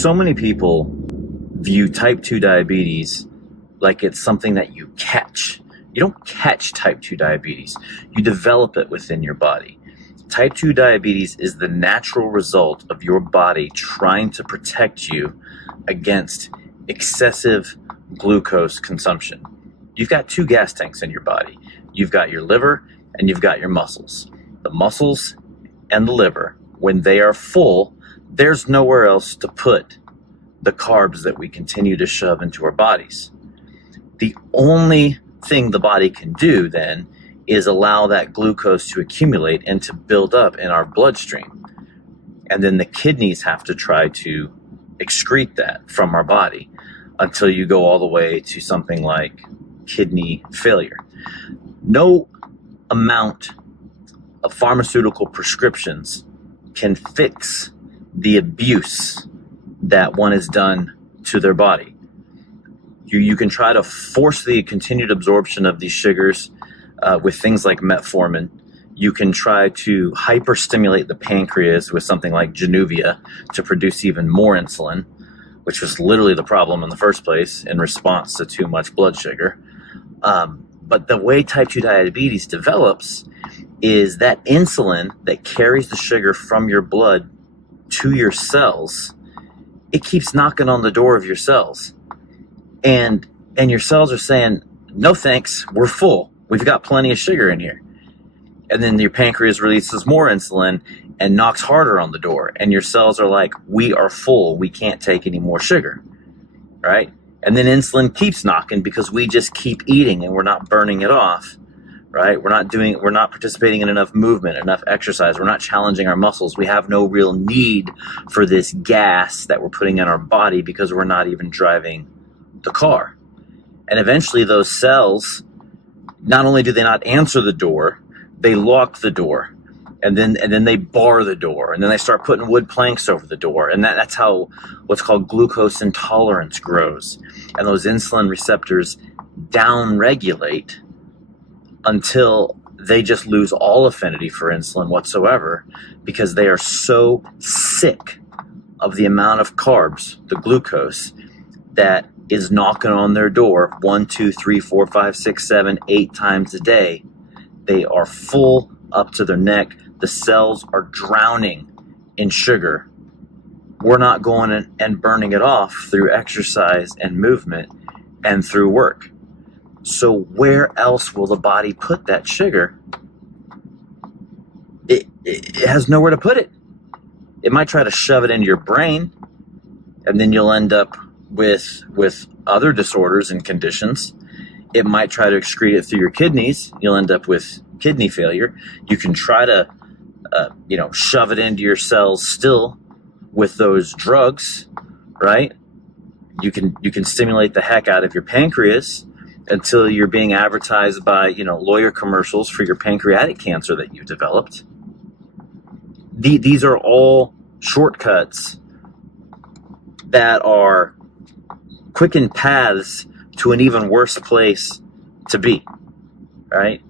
So many people view type 2 diabetes like it's something that you catch. You don't catch type 2 diabetes, you develop it within your body. Type 2 diabetes is the natural result of your body trying to protect you against excessive glucose consumption. You've got two gas tanks in your body. You've got your liver and you've got your muscles. The muscles and the liver, when they are full, there's nowhere else to put the carbs that we continue to shove into our bodies. The only thing the body can do then is allow that glucose to accumulate and to build up in our bloodstream. And then the kidneys have to try to excrete that from our body until you go all the way to something like kidney failure. No amount of pharmaceutical prescriptions can fix the abuse that one has done to their body. You can try to force the continued absorption of these sugars with things like metformin. You can try to hyperstimulate the pancreas with something like Januvia to produce even more insulin, which was literally the problem in the first place in response to too much blood sugar. But the way type 2 diabetes develops is that insulin that carries the sugar from your blood to your cells, it keeps knocking on the door of your cells. And your cells are saying, no thanks, we're full. We've got plenty of sugar in here. And then your pancreas releases more insulin and knocks harder on the door. And your cells are like, we are full. We can't take any more sugar, right? And then insulin keeps knocking because we just keep eating and we're not burning it off, right? We're not participating in enough movement, enough exercise. We're not challenging our muscles. We have no real need for this gas that we're putting in our body because we're not even driving the car. And eventually those cells, not only do they not answer the door, they lock the door, and then they bar the door, and then they start putting wood planks over the door, and that's how what's called glucose intolerance grows. And those insulin receptors downregulate until they just lose all affinity for insulin whatsoever because they are so sick of the amount of carbs, the glucose, that is knocking on their door 1, 2, 3, 4, 5, 6, 7, 8 times a day. They are full up to their neck. The cells are drowning in sugar. We're not going and burning it off through exercise and movement and through work. So where else will the body put that sugar? It has nowhere to put it. It might try to shove it into your brain, and then you'll end up with other disorders and conditions. It might try to excrete it through your kidneys. You'll end up with kidney failure. You can try to shove it into your cells still with those drugs, right? You can stimulate the heck out of your pancreas until you're being advertised by lawyer commercials for your pancreatic cancer that you've developed. These are all shortcuts that are quickened paths to an even worse place to be, right?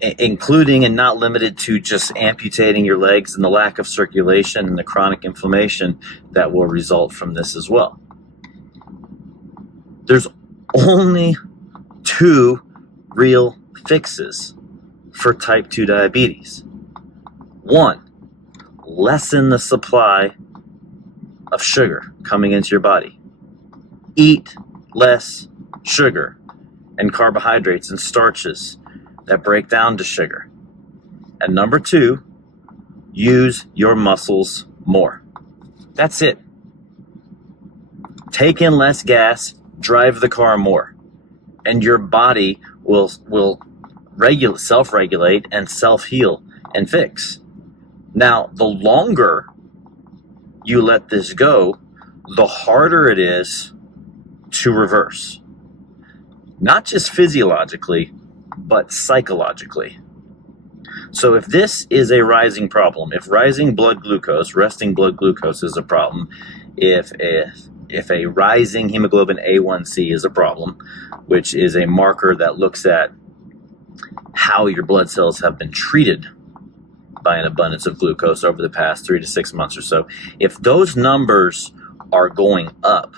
Including and not limited to just amputating your legs and the lack of circulation and the chronic inflammation that will result from this as well. There's only 2 real fixes for type 2 diabetes. 1, lessen the supply of sugar coming into your body. Eat less sugar and carbohydrates and starches that break down to sugar. And number 2, use your muscles more. That's it. Take in less gas, drive the car more, and your body will self-regulate and self-heal and fix. Now, the longer you let this go, the harder it is to reverse. Not just physiologically, but psychologically. So if this is a rising problem, if rising blood glucose, resting blood glucose is a problem, if a rising hemoglobin A1C is a problem, which is a marker that looks at how your blood cells have been treated by an abundance of glucose over the past 3 to 6 months or so, if those numbers are going up.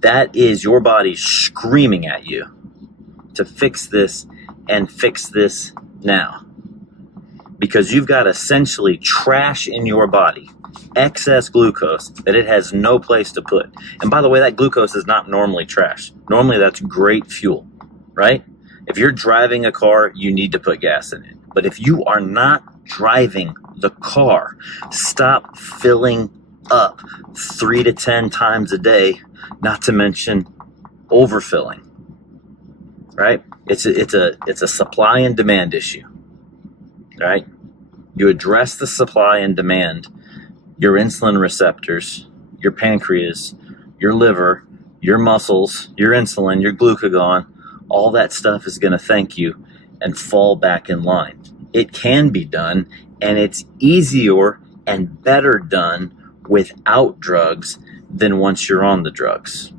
That is your body screaming at you to fix this and fix this now. Because you've got essentially trash in your body, excess glucose that it has no place to put. And by the way, that glucose is not normally trash. Normally that's great fuel, right? If you're driving a car, you need to put gas in it. But if you are not driving the car, stop filling up 3 to 10 times a day, not to mention overfilling, right? It's a supply and demand issue, right? You address the supply and demand, your insulin receptors, your pancreas, your liver, your muscles, your insulin, your glucagon, all that stuff is going to thank you and fall back in line. It can be done, and it's easier and better done without drugs than once you're on the drugs.